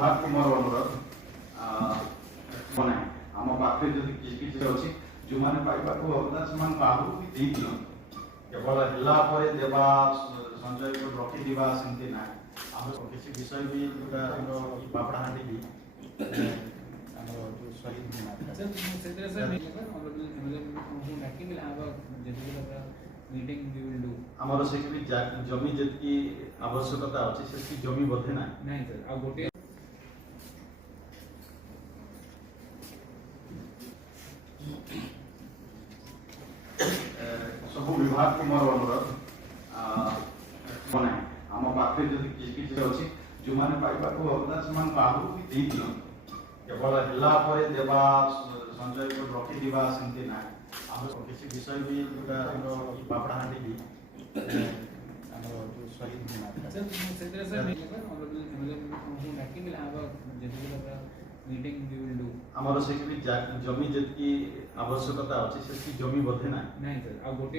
विभाग को मोर अनुरोध बनाए आम पाखे जदि किसी अच्छी जो मैंने पाइबा को होता से आगु भी दे दिल केवल है देवा संचय को रखी दिवा सेमती ना आम किसी विषय भी जोटा बापड़ाहांडी भी शहीद आमर से जमी जी आवश्यकता अच्छी से जमी बोधे ना नहीं सर आ गोटे सब विभाग को मोर अनुरोध बनाए आम पाखे जदि किसी अच्छी जो मैंने पाइबा को होता से आगु भी दे दिल केवल है देवा संचय को रखी दिवा सेमती ना आम किसी विषय भी जोटा बापड़ाहांडी भी शहीद आमर से जमी जी आवश्यकता अच्छी से जमी बोधे ना नहीं सर आ गोटे